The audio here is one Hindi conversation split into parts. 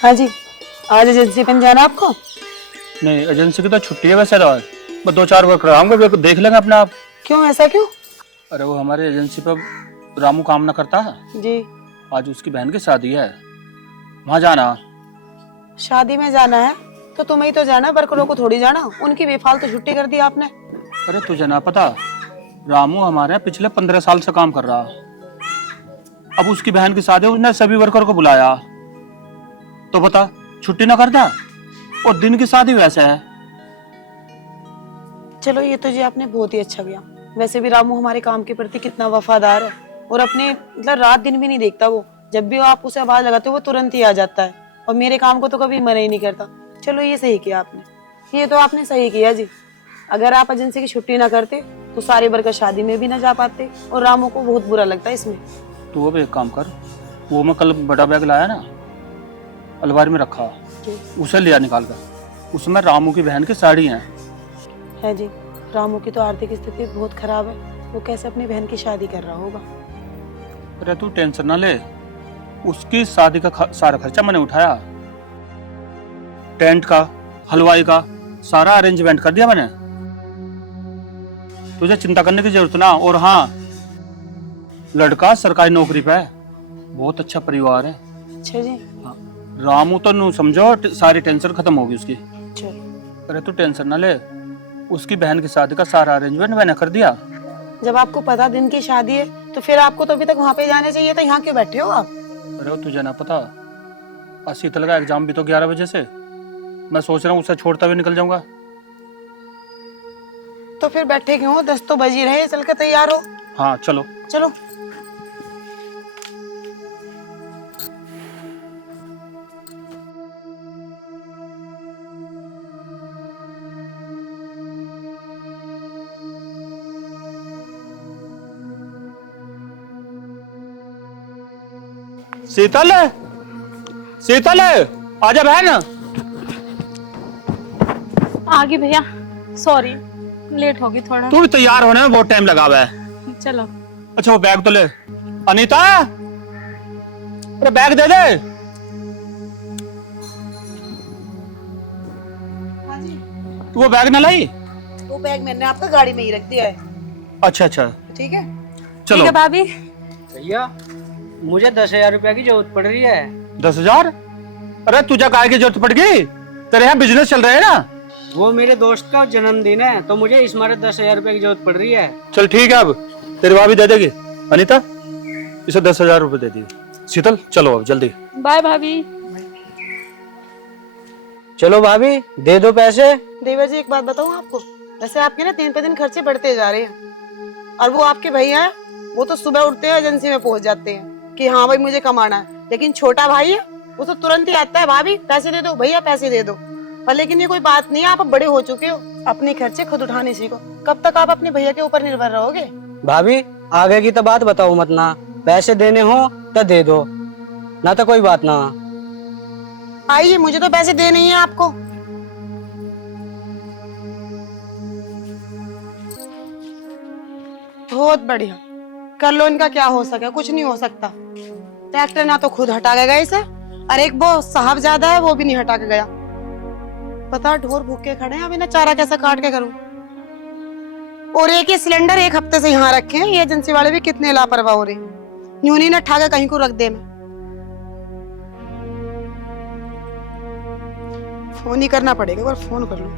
हाँ जी, आज एजेंसी पे जाना आपको? नहीं, एजेंसी की तो छुट्टी है वैसे तो आज। बस 2-4 वर्कर आऊंगे, देख लेंगे अपने आप। क्यों, ऐसा क्यों? अरे वो हमारे एजेंसी पर रामू काम ना करता है। जी। आज उसकी बहन की शादी है, वहाँ जाना। शादी में जाना है तो तुम्हें ही तो जाना है, वर्करों को थोड़ी जाना। उनकी बेफालतू छुट्टी कर दी आपने। अरे तुझे ना पता, रामू हमारे यहाँ पिछले 15 साल से काम कर रहा। अब उसकी बहन की शादी, उसने सभी वर्कर को बुलाया, तो बता छुट्टी ना करता। और दिन की शादी वैसे है। चलो, ये तो जी आपने बहुत ही अच्छा किया। वैसे भी रामू हमारे काम के प्रति कितना वफादार है, और अपने मतलब रात दिन भी नहीं देखता वो। जब भी आप उसे आवाज लगाते हो वो तुरंत ही आ जाता है, और मेरे काम को तो कभी मना ही नहीं करता। चलो, ये सही किया आपने, ये तो आपने सही किया जी। अगर आप एजेंसी की छुट्टी ना करते तो सारे वर्कर शादी में भी ना जा पाते, और रामू को बहुत बुरा लगता है इसमें। तो वो भी एक काम कर, वो मैं कल बड़ा बैग लाया ना, अलमारी में रखा, उसे लिया निकाल कर। उसमें रामू की बहन की साड़ी है जी। रामू की तो आर्थिक स्थिति बहुत खराब है, वो कैसे अपनी बहन की शादी कर रहा होगा। अरे तू टेंशन ना ले, उसकी शादी का सारा खर्चा मैंने उठाया। टेंट का, हलवाई का सारा अरेंजमेंट कर दिया मैंने। तुझे चिंता करने की जरूरत ना। और हाँ, लड़का सरकारी नौकरी पे है, बहुत अच्छा परिवार है। अच्छा जी। हाँ, रामू तो नू समझो सारी टेंशन खत्म होगी उसकी। चलो, अरे तू टेंशन ना ले, उसकी बहन की शादी का सारा अरेंजमेंट मैंने कर दिया। जब आपको पता दिन की शादी है तो फिर आपको तो अभी तक वहाँ पे जाने चाहिए था। यहाँ क्यों बैठे हो आप? अरे तुझे ना पता, आज शीतल का एग्जाम भी तो 11 बजे से। मैं सोच रहा हूँ उसे छोड़ता हुए निकल जाऊंगा। तो फिर बैठे क्यों हो? 10 तो बज ही रहे, चल के तैयार हो। हाँ चलो। चलो। शीतल, शीतल आजा बहन। आ गई भैया, सॉरी लेट होगी थोड़ा। तू भी तैयार होने में बहुत टाइम लगा हुआ है। चलो। अच्छा वो बैग तो ले। अनीता, अरे बैग दे दे। हाँ जी। तू वो बैग ना लाई? वो बैग मैंने आपका गाड़ी में ही रख दिया है। अच्छा अच्छा, ठीक है। चलो। ठीक है भाभी। भैया, मुझे 10,000 रुपया की जरूरत पड़ रही है। 10,000? अरे तुझे काय की जरूरत पड़ गई? तेरे यहाँ बिजनेस चल रहा है ना। वो मेरे दोस्त का जन्मदिन है, तो मुझे इस मारे 10,000 रुपया की जरूरत पड़ रही है। चल ठीक है, अब तेरी भाभी दे देगी। अनीता, इसे 10,000 रुपए दे दी। शीतल चलो अब जल्दी। बाय भाभी। चलो भाभी, दे दो पैसे। देवर जी, एक बात बताऊं आपको, वैसे आपके ना दिन पे दिन खर्चे बढ़ते जा रहे हैं। और वो आपके भैया हैं, वो तो सुबह उठते हैं एजेंसी में पहुंच जाते हैं कि हाँ भाई मुझे कमाना है। लेकिन छोटा भाई है, वो तो तुरंत ही आता है, भाभी पैसे दे दो, भैया पैसे दे दो। पर लेकिन ये कोई बात नहीं है, आप बड़े हो चुके हो, अपने खर्चे खुद उठाने सीखो। कब तक आप अपने भैया के ऊपर निर्भर रहोगे? भाभी, आगे की तो बात बताओ मत ना। पैसे देने हो तो दे दो, ना तो कोई बात ना। आइए, मुझे तो पैसे देने ही है आपको। बहुत बढ़िया, कर लो। इनका क्या हो सके? कुछ नहीं हो सकता। ट्रैक्टर ना तो खुद हटा के गए इसे, और एक वो साहब ज्यादा है, वो भी नहीं हटा के गया। पता, ढोर भूखे खड़े हैं, अभी ना चारा कैसा काट के करूं। और एक ही सिलेंडर 1 हफ्ते से यहाँ रखे हैं। ये एजेंसी वाले भी कितने लापरवाह हो रहे हैं, यूं नहीं ना ठा के कहीं को रख दे। मैं फोन ही करना पड़ेगा, और फोन कर लूं।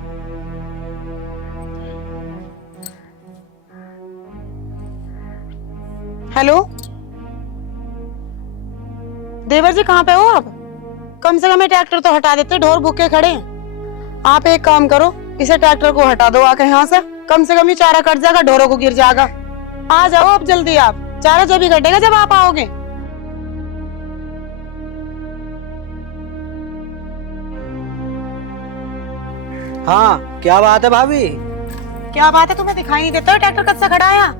हेलो देवर जी, कहाँ पे हो आप? कम से कम ये ट्रैक्टर तो हटा देते, ढोर भूखे खड़े हैं। आप एक काम करो, इसे ट्रैक्टर को हटा दो आके यहाँ से। कम से ये चारा कट जाएगा, ढोरों को गिर जाएगा। आ जाओ अब जल्दी, आप चारा जब ही कटेगा जब आप आओगे। हाँ, क्या बात है भाभी? क्या बात है, तुम्हें दिखाई नहीं देता? ट्रैक्टर कब से खड़ा है यहाँ?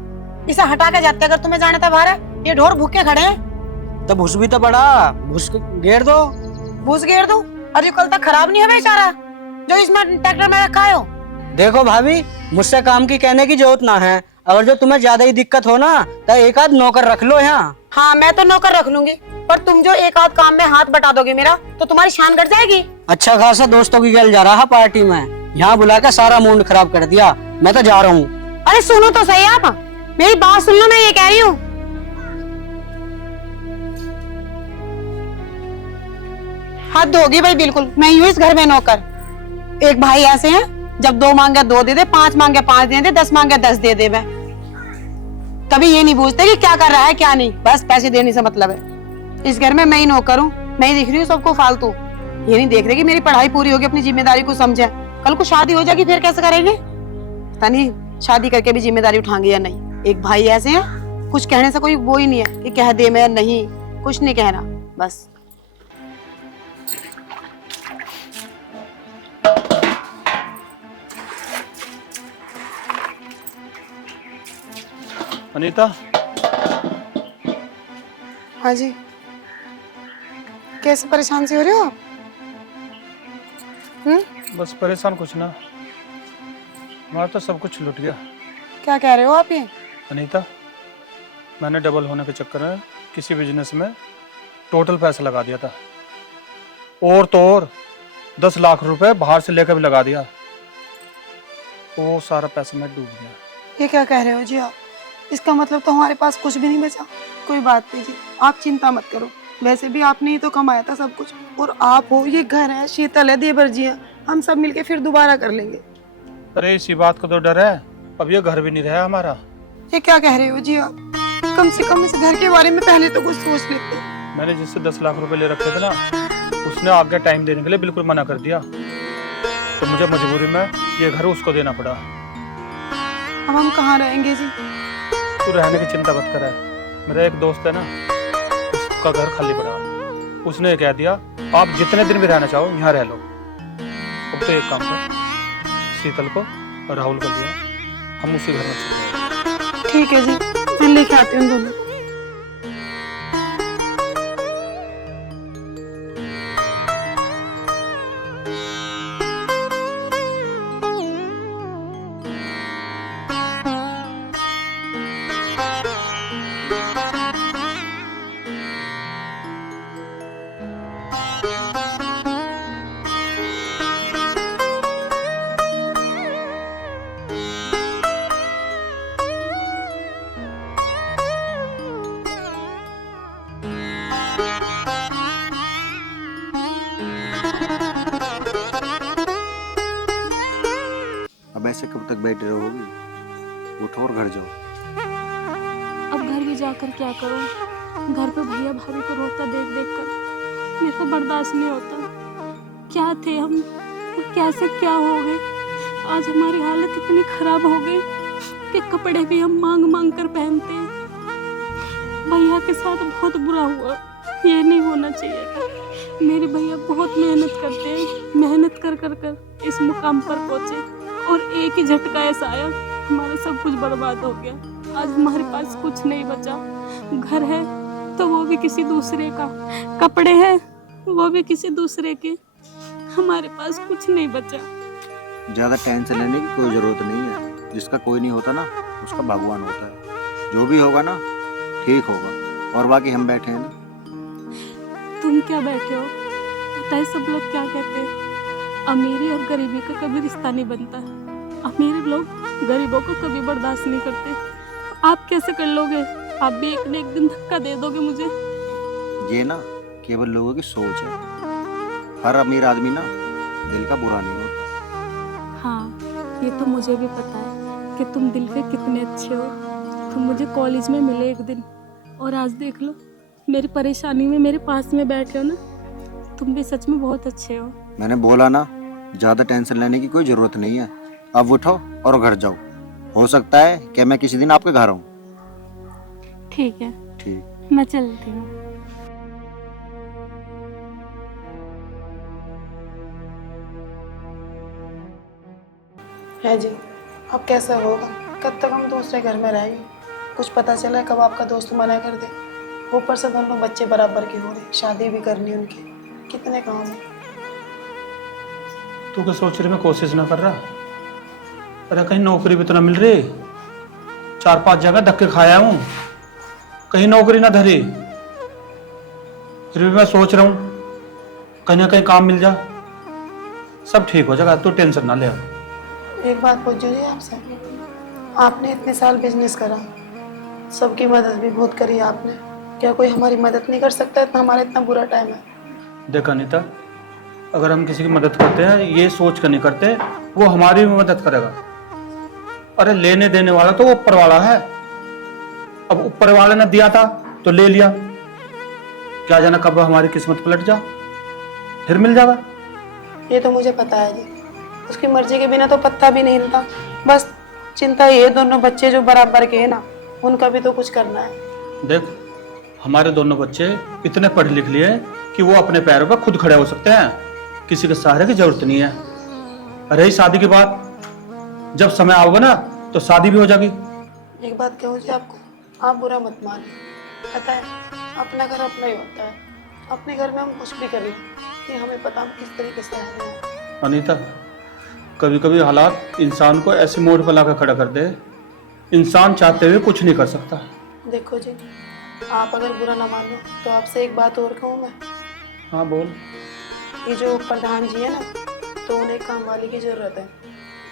इसे हटा के जाते अगर तुम्हें जाने था बाहर। ये ढोर भूखे खड़े हैं। तो भूस भी तो पड़ा, भूस घेर दो। भूस घेर दो? अरे कल तक खराब नहीं है बेचारा जो इसमें ट्रैक्टर में रखा है? देखो भाभी, मुझसे काम की कहने की जरूरत ना है। अगर जो तुम्हें ज्यादा ही दिक्कत हो ना, तो एक आध नौकर रख लो यहाँ। हाँ, मैं तो नौकर रख लूंगी, पर तुम जो एक आध काम में हाथ बटा दोगे मेरा, तो तुम्हारी शान घट जाएगी। अच्छा खासा दोस्तों की गल जा रहा पार्टी में, यहाँ बुला के सारा मूड खराब कर दिया। मैं तो जा रहा हूँ। अरे सुनो तो सही आप, मेरी बात सुन लो, मैं ये कह रही हूँ। हद होगी भाई, बिल्कुल मैं ही हूँ इस घर में नौकर। एक भाई ऐसे हैं, जब 2 मांगे 2 दे दे, 5 मांगे 5 दे दे, 10 मांगे 10 दे दे। मैं कभी ये नहीं पूछते कि क्या कर रहा है क्या नहीं, बस पैसे देने से मतलब है। इस घर में मैं ही नौकर हूँ, मैं ही दिख रही हूँ सबको फालतू। ये नहीं देख रहे कि मेरी पढ़ाई पूरी होगी, अपनी जिम्मेदारी को समझे। कल को शादी हो जाएगी फिर कैसे करेंगे, पता नहीं शादी करके भी जिम्मेदारी उठाएंगे या नहीं। एक भाई ऐसे हैं, कुछ कहने से कोई वो ही नहीं है कि कह दे, मैं नहीं कुछ नहीं कहना बस। अनीता, हाँ जी, कैसे परेशान से हो रहे हो आप? बस परेशान कुछ ना, हमारा तो सब कुछ लुट गया। क्या कह रहे हो आप ये? अनीता, मैंने डबल होने के चक्कर में किसी बिजनेस में टोटल पैसा लगा दिया था, और तो और 10 लाख रुपए बाहर से लेकर भी लगा दिया। वो सारा पैसा मैं डूब गया। ये क्या कह रहे हो जी आप? इसका मतलब तो हमारे पास कुछ भी नहीं बचा। कोई बात नहीं जी, आप चिंता मत करो, वैसे भी आपने ही तो कमाया था सब कुछ। और आप हो, ये घर है, शीतल है, देवर जी है, हम सब मिलके फिर दोबारा कर लेंगे। अरे इसी बात का तो डर है, अब ये घर भी नहीं रहा हमारा। ये क्या कह रहे हो जी आप? कम से कम इस घर के बारे में पहले तो कुछ सोच लेते। मैंने जिससे 10 लाख रुपए ले रखे थे ना, उसने आगे टाइम देने के लिए बिल्कुल मना कर दिया, तो मुझे मजबूरी में ये घर उसको देना पड़ा। अब हम कहाँ रहेंगे जी? तू रहने की चिंता मत कर। मेरा एक दोस्त है ना, उसका घर खाली पड़ा, उसने कह दिया आप जितने दिन भी रहना चाहो यहाँ रह लो। अब तो एक काम कर, शीतल को और राहुल को दिया, हम उसी घर में चले। ठीक है जी, मैं लेके आती हूँ दोनों। अब ऐसे कब तक बैठे रहोगी? उठो और घर जाओ। अब घर भी जाकर क्या करूं? घर पे भैया भाभी को रोता देख देख कर मेरे को बर्दाश्त नहीं होता। क्या थे हम और कैसे क्या हो गए। आज हमारी हालत इतनी खराब हो गई कि कपड़े भी हम मांग मांग कर पहनते हैं। भैया के साथ बहुत बुरा हुआ, ये नहीं होना चाहिए था। मेरे भैया बहुत मेहनत करते हैं, मेहनत कर कर कर इस मुकाम पर पहुंचे, और एक ही झटका ऐसा आया, हमारा सब कुछ बर्बाद हो गया। आज हमारे पास कुछ नहीं बचा। घर है तो वो भी किसी दूसरे का, कपड़े हैं वो भी किसी दूसरे के, हमारे पास कुछ नहीं बचा। ज्यादा टेंशन लेने की कोई जरूरत नहीं है। जिसका कोई नहीं होता ना, उसका भगवान होता है। जो भी होगा ना ठीक होगा, और बाकी हम बैठे हैं ना। तुम क्या बैठे हो? पता है सब लोग क्या कहते हैं, अमीरी और गरीबी का कभी रिश्ता नहीं बनता। अमीर लोग गरीबों को कभी बर्दाश्त नहीं करते। आप कैसे कर लोगे? आप भी एक न एक दिन धक्का दे दोगे मुझे। ये ना केवल लोगों की सोच है। हर अमीर आदमी ना दिल का बुरा नहीं होता। हाँ, ये तो मुझे भी पता है कि तुम दिल के कितने अच्छे हो। तुम मुझे कॉलेज में मिले एक दिन, और आज देख लो मेरी परेशानी में मेरे पास में बैठे हो ना। तुम भी सच में बहुत अच्छे हो। मैंने बोला ना, ज्यादा टेंशन लेने की कोई जरूरत नहीं है। अब उठो और घर जाओ। हो सकता है कि मैं किसी दिन आपके घर आऊँ। ठीक है, ठीक। मैं चलती हूँ। है जी, अब कैसा होगा? कब तक हम दूसरे घर में रहेंगे? कुछ पता चला है कब आपका दोस्त मना कर दे। ऊपर से दोनों बच्चे बराबर के हो रहे, शादी भी करनी उनकी, कितने काम है। तू क्या सोच रही मैं कोशिश ना कर रहा? अरे कहीं नौकरी भी तो ना मिल रही। 4-5 जगह धक्के खाया हूँ, कहीं नौकरी ना धरी। फिर भी मैं सोच रहा हूँ कहीं ना कहीं काम मिल जा, सब ठीक हो जाएगा, तू टेंशन ना ले। एक बात पूछो जी आपसे, आपने इतने साल बिजनेस करा, सबकी मदद भी बहुत करी आपने, क्या कोई हमारी मदद नहीं कर सकता? इतना हमारा इतना बुरा टाइम है। देख अनीता, अगर हम किसी की मदद करते हैं ये सोच कर नहीं करते वो हमारी भी मदद करेगा। अरे लेने देने वाला तो वो ऊपर वाला है। अब ऊपर वाले ने दिया था तो ले लिया, क्या जाना कब हमारी किस्मत पलट जा, फिर मिल जाएगा। ये तो मुझे पता है जी, उसकी मर्जी के बिना तो पत्ता भी नहीं हिलता। बस चिंता ये दोनों बच्चे जो बराबर के हैं ना, उनका भी तो कुछ करना है। देख हमारे दोनों बच्चे इतने पढ़ लिख लिए कि वो अपने पैरों पर खुद खड़े हो सकते हैं, किसी के सहारे की जरूरत नहीं है। रही शादी की बात, जब समय आओगे ना तो शादी भी हो जाएगी। एक बात कहूँ जी आपको, आप बुरा मत मानिए, पता है अपना घर अपना ही होता है। अपने घर में हम कुछ भी करें कि हमें पता हम किस तरीके से रह रहे हैं। अनीता, कभी कभी हालात इंसान को ऐसे मोड़ पर लाकर खड़ा कर दे, इंसान चाहते हुए कुछ नहीं कर सकता। देखो जी, आप अगर बुरा ना मानो तो आपसे एक बात और कहूँ मैं। हाँ बोल। ये जो प्रधान जी है ना, तो उन्हें काम वाली की जरूरत है।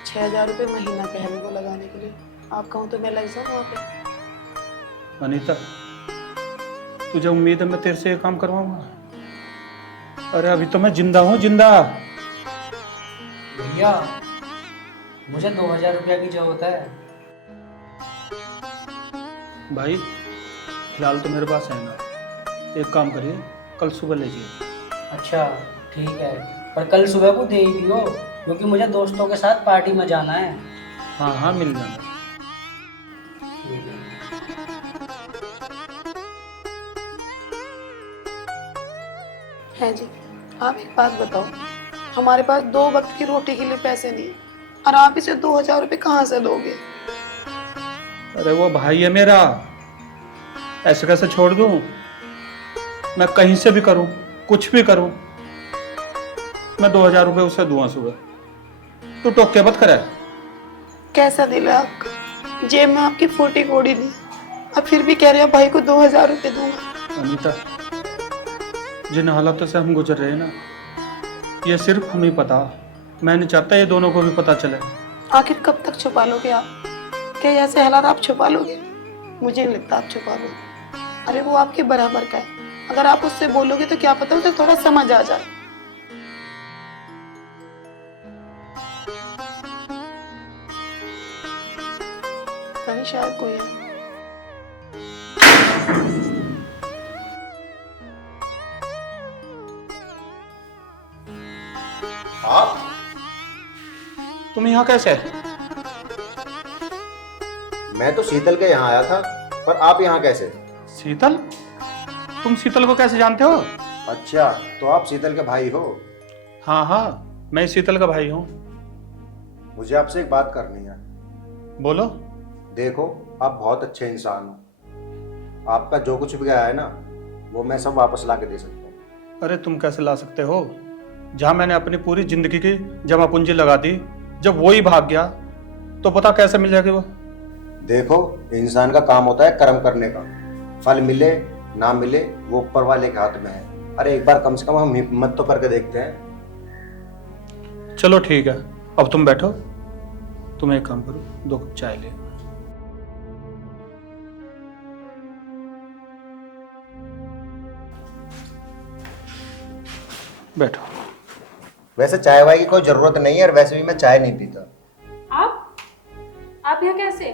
6,000 रुपये महीना पहले को लगाने के लिए, आप कहूँ तो मैं लग जाऊँ वहाँ पे। अनीता, तुझे उम्मीद है मैं तेरे से ये काम करवाऊंगा? अरे अभी तो मैं जिंदा हूँ, जिंदा। भैया मुझे 2,000 रुपया की जरूरत है। भाई फिलहाल तो मेरे पास है ना, एक काम करिए कल सुबह ले जाइए। अच्छा ठीक है, पर कल सुबह को दे ही दियो, क्योंकि मुझे दोस्तों के साथ पार्टी में जाना है। हाँ हाँ मिल जाएगा। है जी, आप एक बात बताओ, हमारे पास 2 वक्त की रोटी के लिए पैसे नहीं है, और आप इसे 2,000 रुपये कहाँ से दोगे? अरे वो भाई है मेरा, ऐसे कैसे छोड़ दूं? मैं कहीं से भी करूं, कुछ भी करूं, मैं 2,000 रुपये उसे दूंगा सुबह। तू टोक के मत करे। कैसा दिल है आपका? जेब में आपकी 40 कौड़ी दी, अब फिर भी कह रहे हो भाई को 2,000 रुपये दूंगा। अनीता, जिन हालातों से हम गुजर रहे हैं ना, ये सिर्फ हमें पता। मैं नहीं चाहता ये दोनों को भी पता चले। आखिर कब तक छुपा लोगे आप? क्या ऐसे हालात आप छुपा लोगे? मुझे नहीं लगता आप छुपा लोगे। अरे वो आपके बराबर का है, अगर आप उससे बोलोगे तो क्या पता उसे थोड़ा समझ आ जाए। कहीं शायद कोई है। आप तुम यहाँ कैसे? मैं तो शीतल के यहाँ आया था, पर आप यहाँ कैसे? शीतल? तुम शीतल को कैसे जानते हो? अच्छा, तो आप शीतल के भाई हो? हाँ हाँ, मैं शीतल का भाई हूँ। मुझे आपसे एक बात करनी है। बोलो। देखो, आप बहुत अच्छे इंसान हो। आपका जो कुछ भी गया है ना, वो मैं सब वापस ला के दे सकता हूँ। अरे तुम कैसे ला सकते हो? जहाँ मैंने अपनी पूरी जिंदगी की जमा पूंजी लगा दी, जब वो ही भाग गया तो पता कैसे मिल जाएगी वो? देखो, इंसान का काम होता है कर्म करने का, फल मिले ना मिले वो ऊपर वाले के हाथ में है। अरे एक बार कम से कम हम हिम्मत तो करके देखते हैं। चलो ठीक है, अब तुम बैठो, तुम एक काम करो, 2 कप चाय ले। बैठो। वैसे चाय वाय की कोई जरूरत नहीं है, और वैसे भी मैं चाय नहीं पीता। आप यहाँ कैसे?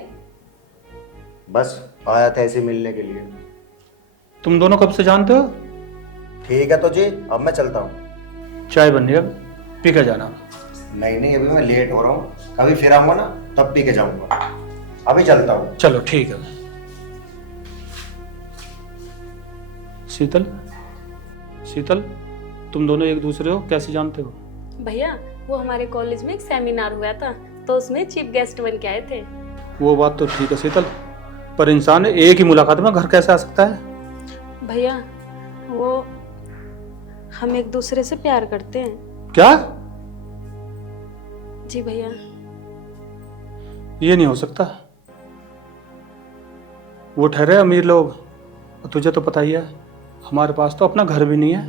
बस आया था ऐसे मिलने के लिए। तुम दोनों कब से जानते हो? ठीक है तो जी, अब मैं चलता हूँ। चाय बन रही है, पी के जाना। नहीं नहीं, अभी मैं लेट हो रहा हूँ, कभी फिर आऊंगा ना तब पी के जाऊंगा। अभी चलता हूँ। चलो ठीक है। शीतल, शीतल, तुम दोनों एक दूसरे को कैसे जानते हो? भैया वो हमारे कॉलेज में एक सेमिनार हुआ था, तो उसमें चीफ गेस्ट बन के आए थे। वो बात तो ठीक है शीतल, पर इंसान एक ही मुलाकात में घर कैसे आ सकता है? भैया वो हम एक दूसरे से प्यार करते हैं। क्या? जी भैया। ये नहीं हो सकता। वो ठहरे अमीर लोग, और तुझे तो पता ही है हमारे पास तो अपना घर भी नहीं है,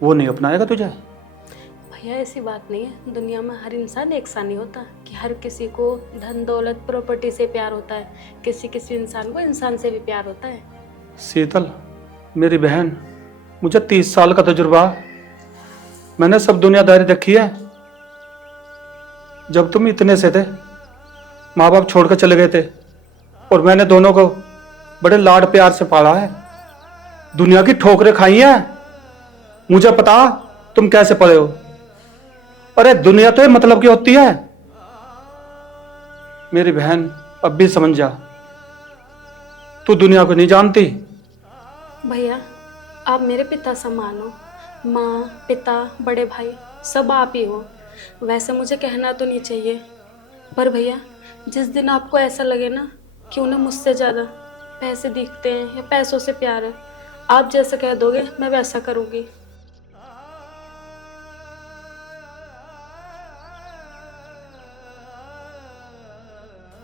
वो नहीं अपनाएगा तुझे? भैया ऐसी बात नहीं है, दुनिया में हर इंसान एक सा नहीं होता कि हर किसी को धन दौलत प्रॉपर्टी से प्यार होता है। किसी किसी इंसान को इंसान से भी प्यार होता है। शीतल मेरी बहन, मुझे 30 साल का तजुर्बा, मैंने सब दुनियादारी देखी है। जब तुम इतने से थे, माँ बाप छोड़ कर चले गए थे, और मैंने दोनों को बड़े लाड प्यार से पाला है। दुनिया की ठोकरें खाई हैं, मुझे पता तुम कैसे पड़े हो। अरे दुनिया तो ये मतलब की होती है। मेरी बहन अब भी समझ जा, तू दुनिया को नहीं जानती। भैया आप मेरे पिता समान हो, माँ पिता बड़े भाई सब आप ही हो। वैसे मुझे कहना तो नहीं चाहिए, पर भैया जिस दिन आपको ऐसा लगे ना कि उन्हें मुझसे ज़्यादा पैसे दिखते हैं या पैसों से प्यार है, आप जैसा कह दोगे मैं वैसा करूँगी।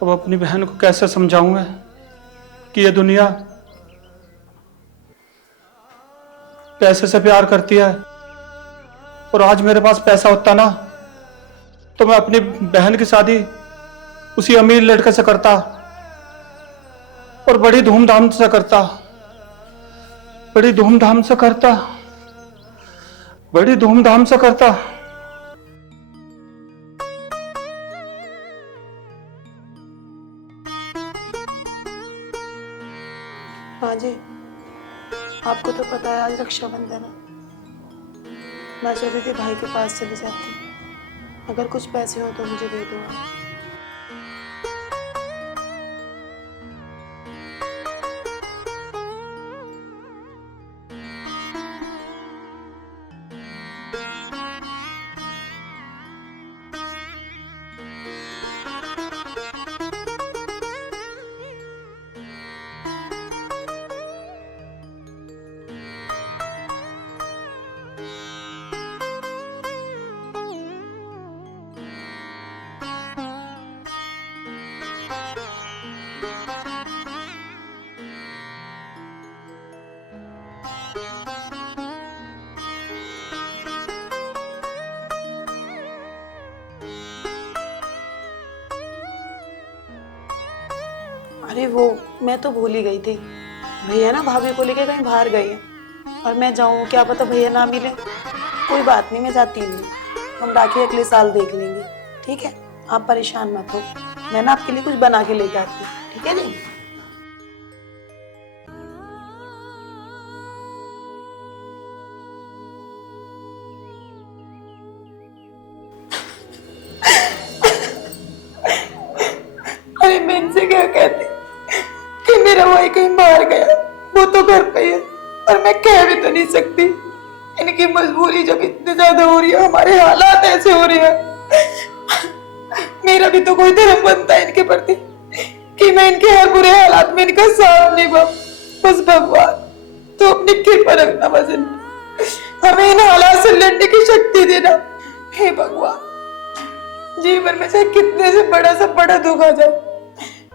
अब अपनी बहन को कैसे समझाऊं मैं कि ये दुनिया पैसे से प्यार करती है। और आज मेरे पास पैसा होता ना, तो मैं अपनी बहन की शादी उसी अमीर लड़के से करता, और बड़ी धूमधाम से करता, बड़ी धूमधाम से करता, बड़ी धूमधाम से करता। हाँ जी, आपको तो पता है आज रक्षाबंधन है। मैं सोच रही थी भाई के पास चली जाती, अगर कुछ पैसे हो तो मुझे दे दो आप। अरे वो मैं तो भूल ही गई थी, भैया ना भाभी को लेके कहीं बाहर गए हैं और मैं जाऊँ, क्या पता भैया ना मिले। कोई बात नहीं, मैं जाती नहीं, हम राखी अगले साल देख लेंगे। ठीक है, आप परेशान मत हो, मैं ना आपके लिए कुछ बना के लेके आती हूँ। ठीक है जी। अरे मैं इनसे क्या कहती कि मेरा भाई कहीं बाहर गया, वो तो घर पे है और मैं कह भी तो नहीं सकती। इनकी मजबूरी जब इतनी ज्यादा हो रही है, हमारे हालात ऐसे हो रहे हैं, मेरा भी तो कोई धर्म बनता है इनके प्रति कि मैं इनके हर बुरे हालात में इनका साथ निभाऊं। बस भगवान तो अपनी कृपा रखना, बस हमें इन हालात से लड़ने की शक्ति देना। हे भगवान, जीवन में चाहे कितने से बड़ा दुख आ जाए,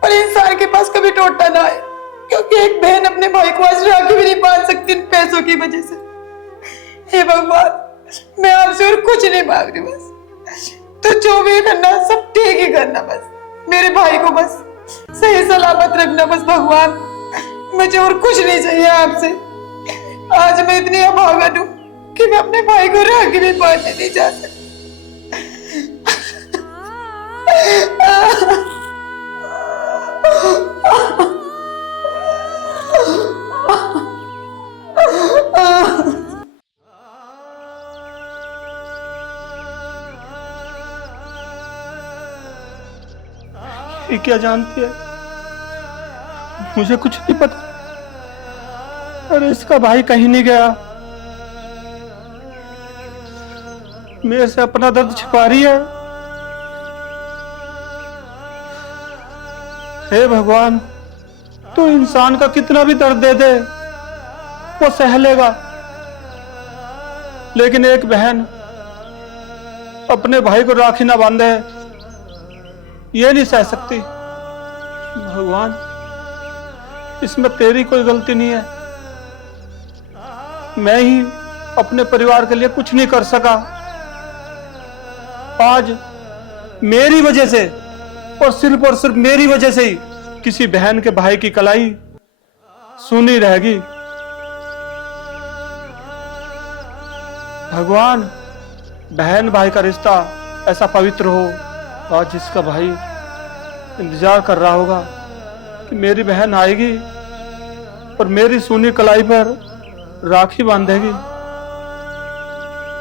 पर इंसान के पास कभी टोटा ना आए, क्योंकि एक बहन अपने भाई को आज राखी भी नहीं बांध सकती इन पैसों की वजह से। हे भगवान, मैं आपसे और कुछ नहीं मांग रही, बस तो जो भी करना सब ठीक ही करना, बस मेरे भाई को बस सही सलामत रखना, बस भगवान, मुझे और कुछ नहीं चाहिए आपसे। आज मैं इतनी अभागन हूँ कि मैं अपने भाई को राखी भी बांधने नहीं जा सकती। ये क्या जानती है, मुझे कुछ नहीं पता। अरे इसका भाई कहीं नहीं गया, मेरे से अपना दर्द छिपा रही है। हे भगवान, तू इंसान का कितना भी दर्द दे दे वो सह लेगा, लेकिन एक बहन अपने भाई को राखी ना बांधे ये नहीं सह सकती। भगवान, इसमें तेरी कोई गलती नहीं है, मैं ही अपने परिवार के लिए कुछ नहीं कर सका। आज मेरी वजह से और सिर्फ मेरी वजह से ही किसी बहन के भाई की कलाई सुनी रहेगी। भगवान बहन भाई का रिश्ता ऐसा पवित्र हो। आज जिसका भाई इंतजार कर रहा होगा कि मेरी बहन आएगी और मेरी सुनी कलाई पर राखी बांधेगी,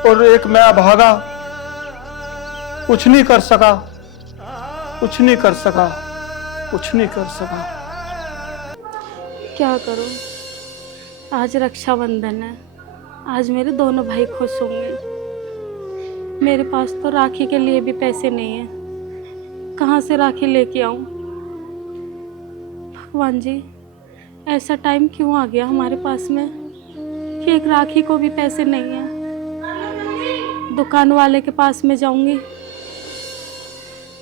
और एक मैं अभागा कुछ नहीं कर सका, कुछ नहीं कर सका, कुछ नहीं कर सका। क्या करूं? आज रक्षाबंधन है, आज मेरे दोनों भाई खुश होंगे। मेरे पास तो राखी के लिए भी पैसे नहीं हैं, कहाँ से राखी लेके आऊं? भगवान जी, ऐसा टाइम क्यों आ गया हमारे पास में कि एक राखी को भी पैसे नहीं हैं। दुकान वाले के पास में जाऊंगी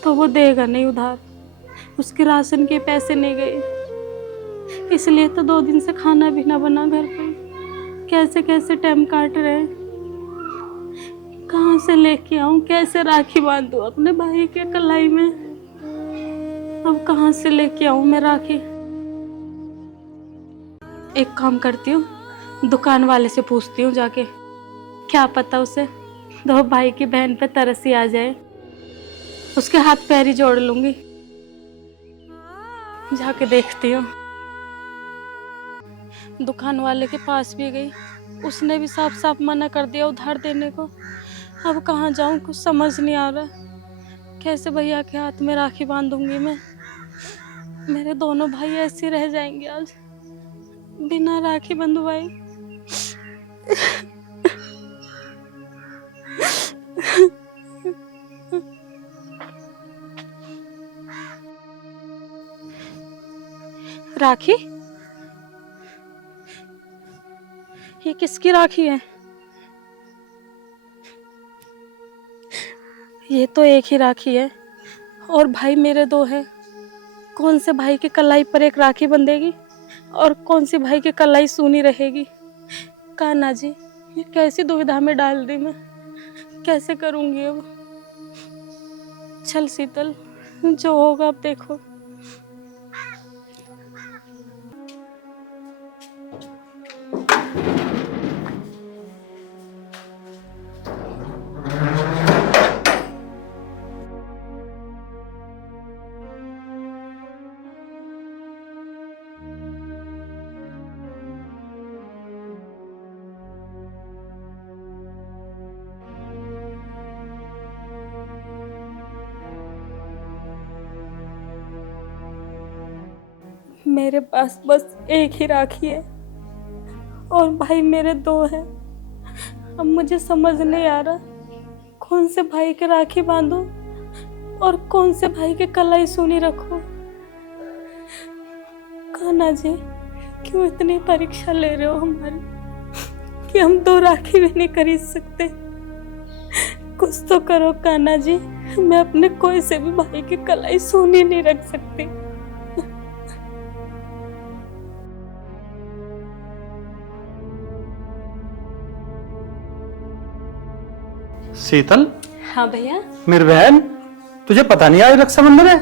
तो वो देगा नहीं उधार, उसके राशन के पैसे नहीं गए, इसलिए तो 2 दिन से खाना भी ना बना घर पे। कैसे कैसे टाइम काट रहे हैं, कहाँ से लेके आऊं, कैसे राखी बांधूं अपने भाई के कलाई में? अब कहाँ से लेके आऊं मैं राखी? एक काम करती हूँ, दुकान वाले से पूछती हूँ जाके, क्या पता उसे 2 भाई की बहन पे तरस ही आ जाए। उसके हाथ पैर ही जोड़ लूंगी, जाके देखती हूँ। दुकान वाले के पास भी गई, उसने भी साफ साफ मना कर दिया उधार देने को। अब कहाँ जाऊँ, कुछ समझ नहीं आ रहा। कैसे भैया के हाथ में राखी बांधूंगी मैं? मेरे दोनों भाई ऐसे रह जाएंगे आज बिना राखी बंधवाए। राखी? ये किसकी राखी है? ये तो एक ही राखी है और भाई मेरे 2 हैं। कौन से भाई की कलाई पर एक राखी बंधेगी और कौन सी भाई की कलाई सूनी रहेगी? कान्हा जी, ये कैसी दुविधा में डाल दी मैं, कैसे करूंगी अब? चल शीतल, जो होगा अब देखो। मेरे पास बस एक ही राखी है और भाई मेरे 2 हैं। अब मुझे समझ नहीं आ रहा कौन से भाई के राखी बांधूं और कौन से भाई के कलाई सूनी रखूं। कान्हा जी, क्यों इतनी परीक्षा ले रहे हो हमारी कि हम 2 राखी भी नहीं खरीद सकते? कुछ तो करो कान्हा जी, मैं अपने कोई से भी भाई की कलाई सूनी नहीं रख सकती। शीतल। हाँ भैया। मेरी बहन, तुझे पता नहीं आज रक्षाबंधन है?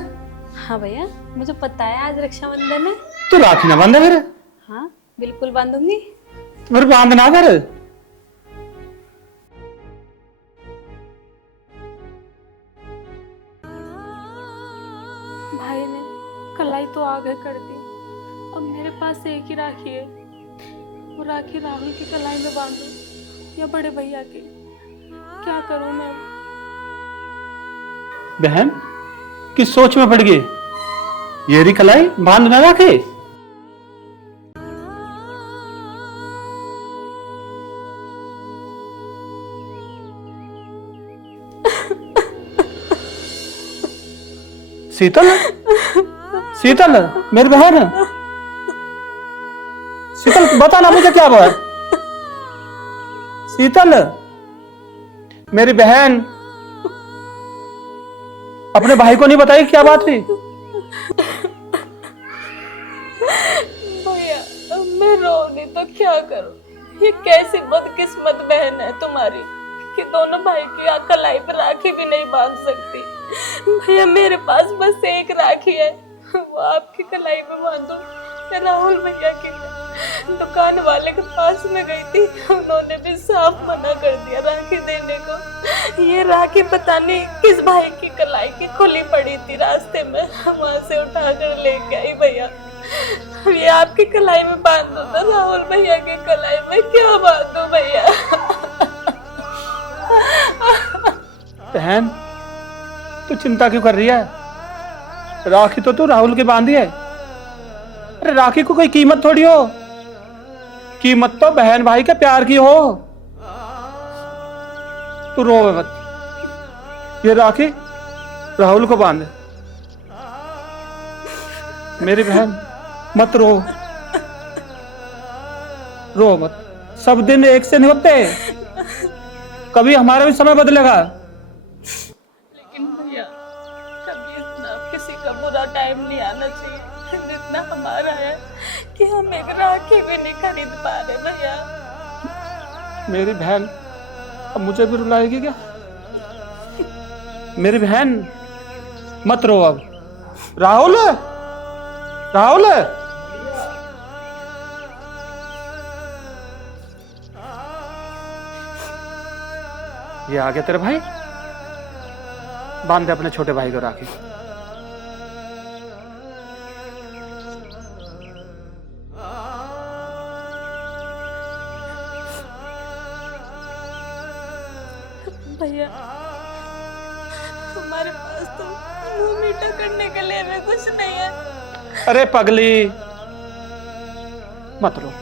हाँ भैया, मुझे पता है आज रक्षाबंधन है। तो राखी ना बांधे फिर? हाँ बिल्कुल बांधूंगी। तो फिर बांधना फिर। भाई ने कलाई तो आगे कर दी, अब मेरे पास एक ही राखी है। वो राखी राहुल की कलाई में बांधूं या बड़े भैया की? क्या करूं मैं? बहन किस सोच में पड़ गई? ये री कलाई बांध ना रखे। शीतल, शीतल मेरी बहन, शीतल बता ना मुझे क्या हुआ? शीतल मेरी बहन, अपने भाई को नहीं बताई क्या बात हुई? भैया अब मैं रोऊंगी तो क्या करूं? ये कैसी बदकिस्मत बहन है तुम्हारी कि दोनों भाई की कलाई पर राखी भी नहीं बांध सकती। भैया मेरे पास बस एक राखी है, वो आपकी कलाई पे बांधो। मैं राहुल भैया की दुकान वाले के पास में गई थी, उन्होंने भी साफ मना कर दिया राखी देने को। ये राखी पता नहीं किस भाई की कलाई की खुली पड़ी थी रास्ते में, वहां से उठा कर लेके आई भैया। ये आपकी कलाई में बांध दो तो राहुल भैया की कलाई में क्या बांध दो भैया? बहन तू चिंता क्यों कर रही है? राखी तो तू राहुल के बांधी है। अरे राखी को कोई कीमत थोड़ी हो, कीमत तो बहन भाई के प्यार की हो। तू रो मत, ये राखी राहुल को बांध। मेरी बहन मत रो, रो मत। सब दिन एक से नहीं होते, कभी हमारा भी समय बदलेगा। लेकिन भैया कभी इतना किसी का बुरा टाइम नहीं आना चाहिए जितना हमारा है कि हम एक राखी भी नहीं खरीद पा रहे भैया। मेरी बहन अब मुझे भी रुलाएगी क्या? मेरी बहन मत रो अब। राहुल, राहुल, ये आ गया तेरा भाई। बांध दे अपने छोटे भाई को राखी। भैया हमारे पास तो मुंह मीठा करने के लिए भी कुछ नहीं है। अरे पगली मत रो।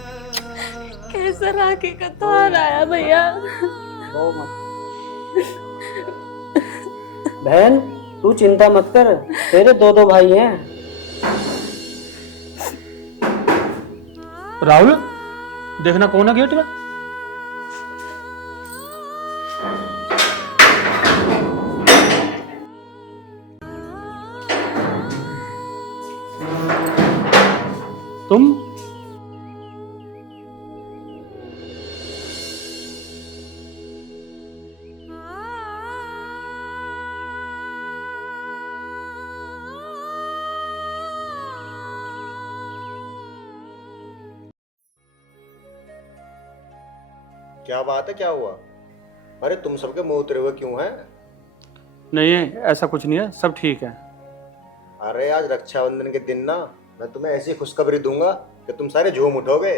कैसा राखी का त्योहार आया भैया। रो मत बहन, तू चिंता मत कर, तेरे दो दो भाई हैं। राहुल देखना कौन है गेट में। तुम क्या बात है, क्या हुआ? अरे तुम सबके मुंह उतरे हुए क्यों हैं? नहीं है, ऐसा कुछ नहीं है, सब ठीक है। अरे आज रक्षाबंधन के दिन ना मैं तुम्हें ऐसी खुशखबरी दूंगा कि तुम सारे झूम उठोगे।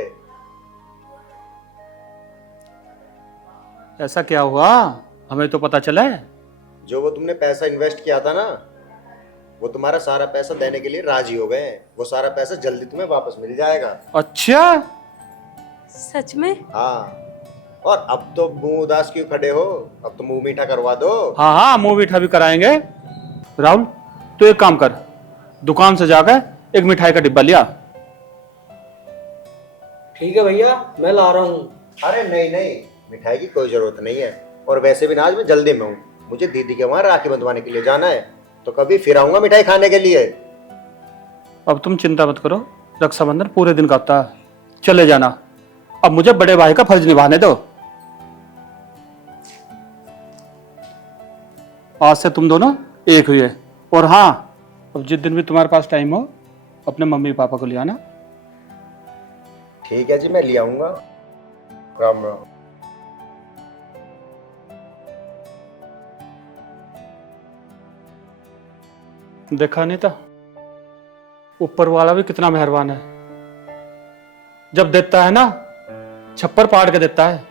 ऐसा क्या हुआ, हमें तो पता चला है। जो वो तुमने पैसा इन्वेस्ट किया था ना, वो तुम्हारा सारा पैसा देने के लिए राजी हो गए हैं। वो सारा पैसा जल्दी तुम्हें वापस मिल जाएगा। अच्छा सच में? हाँ, और अब तो मुंह उदास क्यों खड़े हो? अब तो मुंह मीठा करवा दो। हाँ हाँ, मुंह मीठा भी कराएंगे। राहुल तू एक काम कर, दुकान से जाकर एक मिठाई का डिब्बा लिया। ठीक है भैया, मैं ला रहा हूँ। अरे नहीं नहीं, मिठाई की कोई जरूरत नहीं है। और वैसे भी ना आज मैं जल्दी में हूँ, मुझे दीदी के वहां राखी बंधवाने के लिए जाना है, तो कभी फिर आऊंगा मिठाई खाने के लिए। अब तुम चिंता मत करो, रक्षाबंधन पूरे दिन का होता है, चले जाना। अब मुझे बड़े भाई का फर्ज निभाने दो। आज से तुम दोनों एक हुए। और हाँ, अब जिस दिन भी तुम्हारे पास टाइम हो अपने मम्मी पापा को ले आना। ठीक है जी, मैं ले आऊंगा। राम राम। देखा नहीं था, ऊपर वाला भी कितना मेहरबान है। जब देता है ना, छप्पर पाड़ के देता है।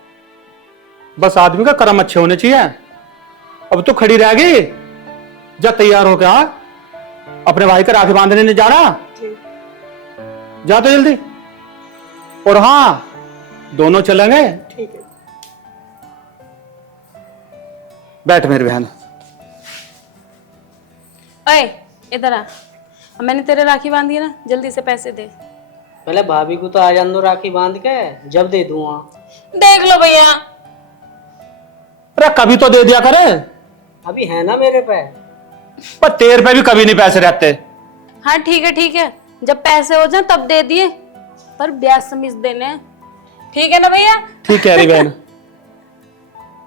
बस आदमी का कर्म अच्छे होने चाहिए। अब तो खड़ी रहेगी, जा तैयार हो क्या, अपने भाई का राखी बांधने नहीं जाना? जा तो जल्दी। और हाँ, दोनों चलेंगे। ठीक है। बैठ मेरी बहन। ओए इधर आ, मैंने तेरे राखी बांधी है ना, जल्दी से पैसे दे। पहले भाभी को तो आ जान दो राखी बांध के, जब दे दूंगा। देख लो भैया। अरे कभी तो दे दिया करे। अभी है ना मेरे पे। पर तेरे पे भी कभी नहीं पैसे रहते। हाँ ठीक है, जब पैसे हो जाए तब दे दिए, पर ब्याज समेत देने हैं। ठीक है ना भैया? ठीक कह रही बहन।